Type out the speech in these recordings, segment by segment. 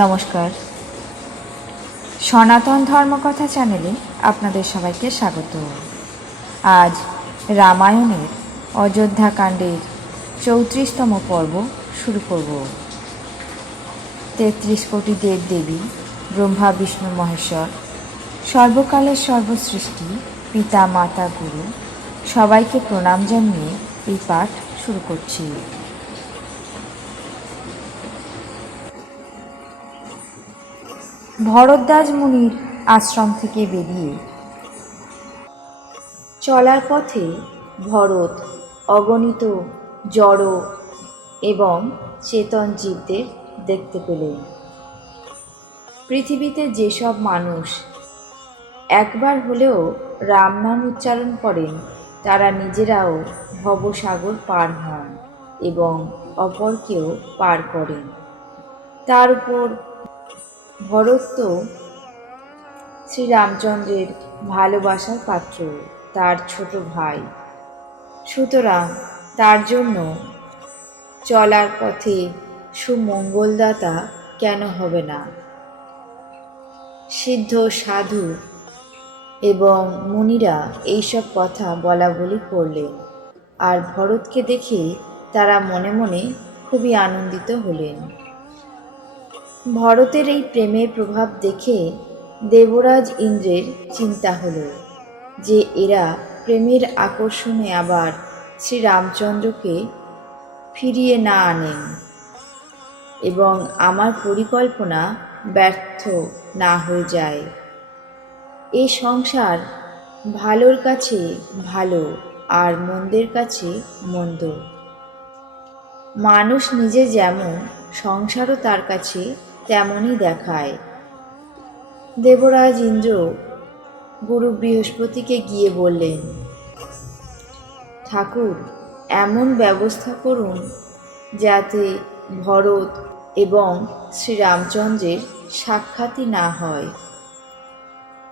নমস্কার, সনাতন ধর্মকথা চ্যানেলে আপনাদের সবাইকে স্বাগত। আজ রামায়ণের অযোধ্যাকাণ্ডের 34তম পর্ব শুরু করব। 33 কোটি দেবদেবী, ব্রহ্মা বিষ্ণু মহেশ্বর, সর্বকালের সর্বসৃষ্টি, পিতা মাতা গুরু সবাইকে প্রণাম জানিয়ে এই পাঠ শুরু করছি। ভরদ্বাজ মুনির আশ্রম থেকে বেরিয়ে চলার পথে ভরত অগণিত জড় এবং চেতন জীবদের দেখতে পেলেন। পৃথিবীতে যেসব মানুষ একবার হলেও রাম নাম উচ্চারণ করেন, তারা নিজেরাও ভবসাগর পার হন এবং অপরকেও পার করেন। তার উপর ভরত তো শ্রীরামচন্দ্রের ভালোবাসার পাত্র, তার ছোট ভাই। সুতরাং তার জন্য চলার পথে সুমঙ্গলদাতা কেন হবে না? সিদ্ধ সাধু এবং মুনিরা এইসব কথা বলা বলি করলেন, আর ভরতকে দেখে তারা মনে মনে খুবই আনন্দিত হলেন। ভরতের এই প্রেমের প্রভাব দেখে দেবরাজ ইন্দ্রের চিন্তা হলো যে এরা প্রেমের আকর্ষণে আবার শ্রীরামচন্দ্রকে ফিরিয়ে না আনেন এবং আমার পরিকল্পনা ব্যর্থ না হয়ে যায়। এই সংসার ভালোর কাছে ভালো আর মন্দের কাছে মন্দ। মানুষ নিজে যেমন, সংসারও তার কাছে তেমনই দেখায়। দেবরাজ ইন্দ্র গুরু বৃহস্পতিকে গিয়ে বললেন, ঠাকুর, এমন ব্যবস্থা করুন যাতে ভরত এবং শ্রীরামচন্দ্রের সাক্ষাৎই না হয়।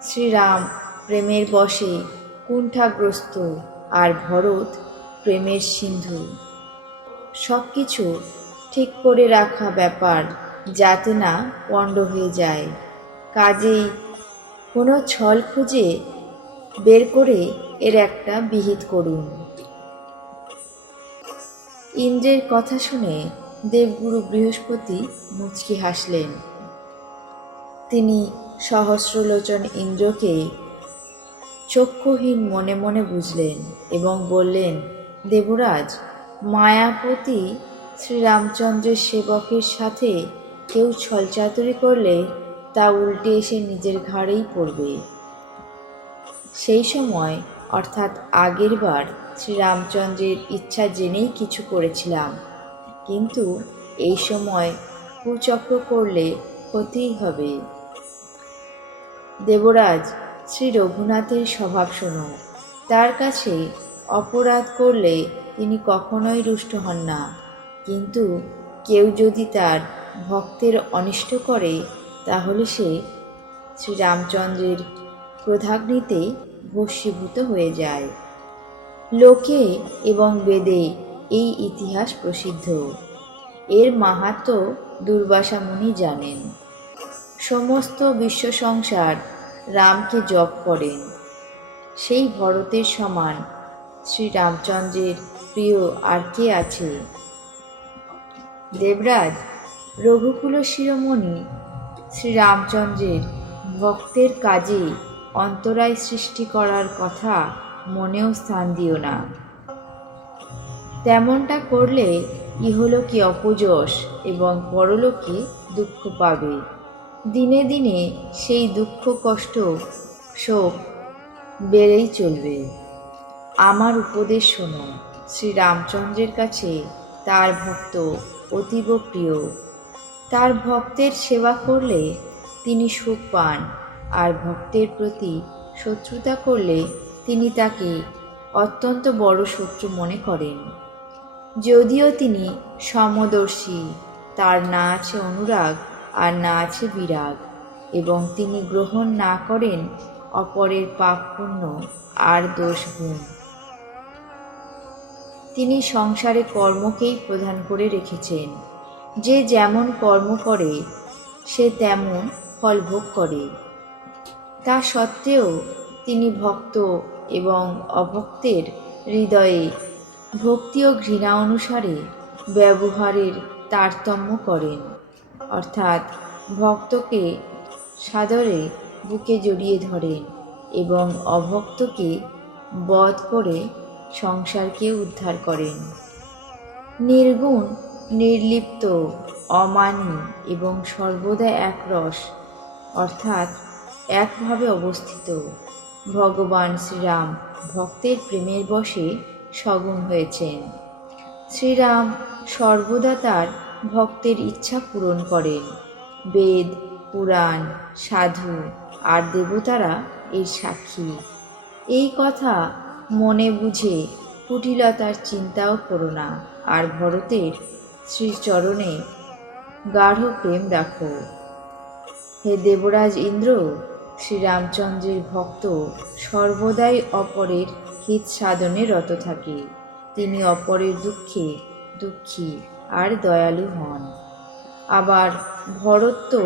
শ্রীরাম প্রেমের বশে কুণ্ঠাগ্রস্ত আর ভরত প্রেমের সিন্ধু। সব কিছু ঠিক করে রাখা ব্যাপার, যাতে না পণ্ড হয়ে যায়। কাজেই কোনো ছল খুঁজে বের করে এর একটা বিহিত করুন। ইন্দ্রের কথা শুনে দেবগুরু বৃহস্পতি মুচকি হাসলেন। তিনি সহস্রলোচন ইন্দ্রকে চক্ষুহীন মনে মনে বুঝলেন এবং বললেন, দেবরাজ, মায়াপতি শ্রীরামচন্দ্রের সেবকের সাথে কেউ ছলচাতুরি করলে তা উল্টে এসে নিজের ঘাড়েই পড়বে। সেই সময় অর্থাৎ আগের বার শ্রীরামচন্দ্রের ইচ্ছা জেনেই কিছু করেছিলাম, কিন্তু এই সময় কুচক্র করলে ক্ষতিই হবে। দেবরাজ, শ্রী রঘুনাথের স্বভাব শোনো। তার কাছে অপরাধ করলে তিনি কখনোই রুষ্ট হন না, কিন্তু কেউ যদি তার ভক্তের অনিষ্ট করে তাহলে সে শ্রীরামচন্দ্রের ক্রোধাগ্নিতে ভস্মীভূত হয়ে যায়। লোকে এবং বেদে এই ইতিহাস প্রসিদ্ধ। এর মাহাত্ম্য দুর্বাসা মুনি জানেন। সমস্ত বিশ্ব সংসার রামকে জপ করেন। সেই ভরতের সমান শ্রীরামচন্দ্রের প্রিয় আর কে আছে? দেবরাজ, রঘুকুল শিরোমণি শ্রীরামচন্দ্রের ভক্তের কাজে অন্তরায় সৃষ্টি করার কথা মনেও স্থান দিও না। তেমনটা করলে ইহলোকে অপযশ এবং পরলোকে দুঃখ পাবে। দিনে দিনে সেই দুঃখ কষ্ট শোক বেড়েই চলবে। আমার উপদেশ শোনো। শ্রীরামচন্দ্রের কাছে তার ভক্ত অতীব প্রিয়। তার ভক্তের সেবা করলে তিনি সুখ পান, আর ভক্তের প্রতি শত্রুতা করলে তিনি তাকে অত্যন্ত বড় শত্রু মনে করেন। যদিও তিনি সমদর্শী, তার না আছে অনুরাগ আর না আছে বিরাগ, এবং তিনি গ্রহণ না করেন অপরের পাপ পুণ্য আর দোষ গুণ। তিনি সংসারে কর্মকেই প্রধান করে রেখেছেন। যে যেমন কর্ম করে সে তেমন ফল ভোগ করে। তা সত্ত্বেও তিনি ভক্ত এবং অভক্তের হৃদয়ে ভক্তি ও ঘৃণা অনুসারে ব্যবহারের তারতম্য করেন, অর্থাৎ ভক্তকে সাদরে বুকে জড়িয়ে ধরেন এবং অভক্তকে বধ করে সংসারকে উদ্ধার করেন। নির্গুণ, নির্লিপ্ত, অমানী এবং সর্বদা একরস অর্থাৎ একভাবে অবস্থিত ভগবান শ্রীরাম ভক্তের প্রেমের বশে সগুণ হয়েছেন। শ্রীরাম সর্বদা তার ভক্তের ইচ্ছা পূরণ করেন। বেদ, পুরাণ, সাধু আর দেবতারা এর সাক্ষী। এই কথা মনে বুঝে কুটিলতার চিন্তাও করো না, আর ভরতের শ্রীচরণে গাঢ় প্রেম রাখো। হে দেবরাজ ইন্দ্র, শ্রীরামচন্দ্রের ভক্ত সর্বদাই অপরের হিত সাধনে রত থাকে। তিনি অপরের দুঃখে দুঃখী আর দয়ালু হন। আবার ভরত তো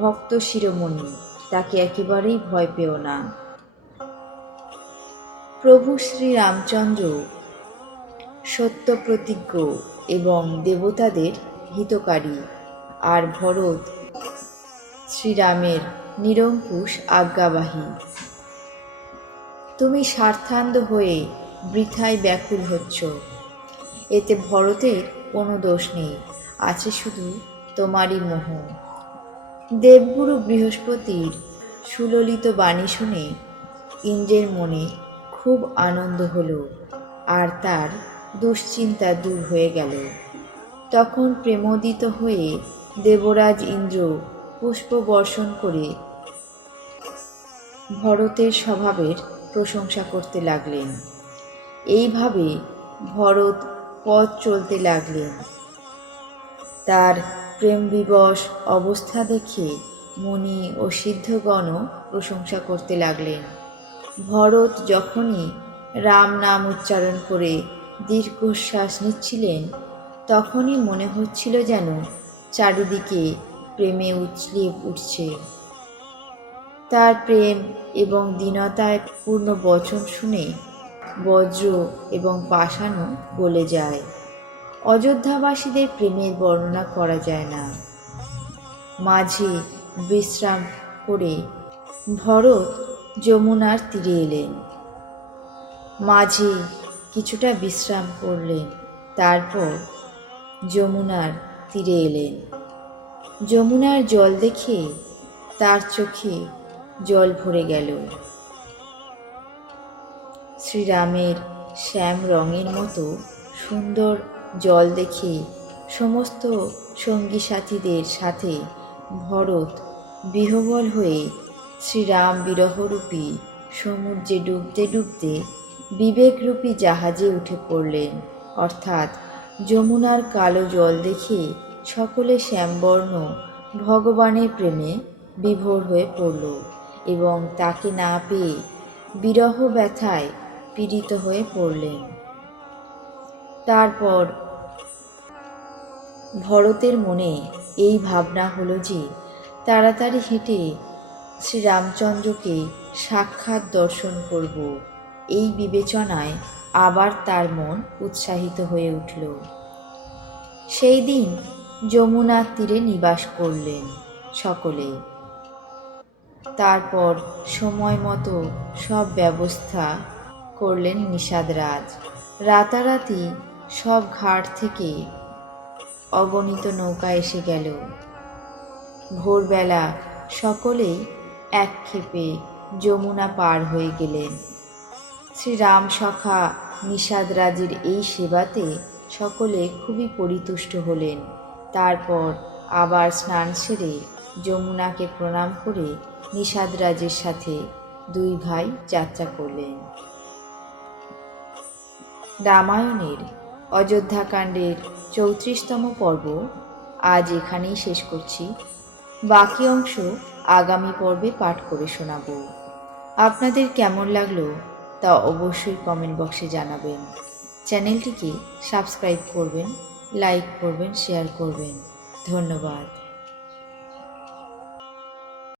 ভক্ত শিরোমণি, তাকে একেবারেই ভয় পেও না। প্রভু শ্রীরামচন্দ্র সত্য প্রতিজ্ঞ এবং দেবতাদের হিতকারী, আর ভরত শ্রীরামের নিরঙ্কুশ আজ্ঞাবাহী। তুমি স্বার্থান্ধ হয়ে বৃথায় ব্যাকুল হচ্ছ। এতে ভরতের কোনো দোষ নেই, আছে শুধু তোমারই মোহ। দেবগুরু বৃহস্পতির সুললিত বাণী শুনে ইন্দ্রের মনে খুব আনন্দ হলো, আর তার দুশ্চিন্তা দূর হয়ে গেল। তখন প্রেমোদিত হয়ে দেবরাজ ইন্দ্র পুষ্প বর্ষণ করে ভরতের স্বভাবের প্রশংসা করতে লাগলেন। এইভাবে ভরত পথ চলতে লাগলেন। তার প্রেমবিবশ অবস্থা দেখে মুনি ও সিদ্ধগণও প্রশংসা করতে লাগলেন। ভরত যখনই রাম নাম উচ্চারণ করে দীর্ঘশ্বাস নিচ্ছিলেন, তখনই মনে হচ্ছিল যেন চারিদিকে প্রেমে উছলে উঠছে। তার প্রেম এবং দীনতায় পূর্ণ বচন শুনে বজ্র এবং পাষাণও গলে যায়। অযোধ্যাবাসীদের প্রেমের বর্ণনা করা যায় না। মাঝে বিশ্রাম করে ভরত যমুনার তীরে এলেন। মাঝে কিছুটা বিশ্রাম করলেন, তারপর যমুনার তীরে এলেন। যমুনার জল দেখে তার চোখে জল ভরে গেল। শ্রীরামের শ্যাম রঙের মতো সুন্দর জল দেখে সমস্ত সঙ্গী সাথীদের সাথে ভরত বিহ্বল হয়ে শ্রীরাম বিরহরূপী সমুদ্রে ডুবতে ডুবতে বিবেকরূপী জাহাজে উঠে পড়লেন। অর্থাৎ যমুনার কালো জল দেখে সকলে শ্যামবর্ণ ভগবানের প্রেমে বিভোর হয়ে পড়ল এবং তাকে না পেয়ে বিরহ ব্যথায় পীড়িত হয়ে পড়লেন। তারপর ভরতের মনে এই ভাবনা হলো যে তাড়াতাড়ি হেঁটে শ্রীরামচন্দ্রকে সাক্ষাৎ দর্শন করব। এই বিবেচনায় আবার তার মন উৎসাহিত হয়ে উঠল। সেই দিন যমুনার তীরে নিবাস করলেন সকলে। তারপর সময় মতো সব ব্যবস্থা করলেন নিষাদরাজ। রাতারাতি সব ঘাট থেকে অগণিত নৌকা এসে গেল। ভোরবেলা সকলেই একক্ষেপে যমুনা পার হয়ে গেলেন। শ্রীরাম সখা নিষাদরাজের এই সেবাতে সকলে খুবই পরিতুষ্ট হলেন। তারপর আবার স্নান সেরে যমুনাকে প্রণাম করে নিষাদরাজের সাথে দুই ভাই যাত্রা করলেন। রামায়ণের অযোধ্যাকাণ্ডের 34তম পর্ব আজ এখানেই শেষ করছি। বাকি অংশ আগামী পর্বে পাঠ করে শোনাব। আপনাদের কেমন লাগলো তা অবশ্যই কমেন্ট বক্সে জানাবেন। চ্যানেলটিকে সাবস্ক্রাইব করবেন, লাইক করবেন, শেয়ার করবেন। ধন্যবাদ।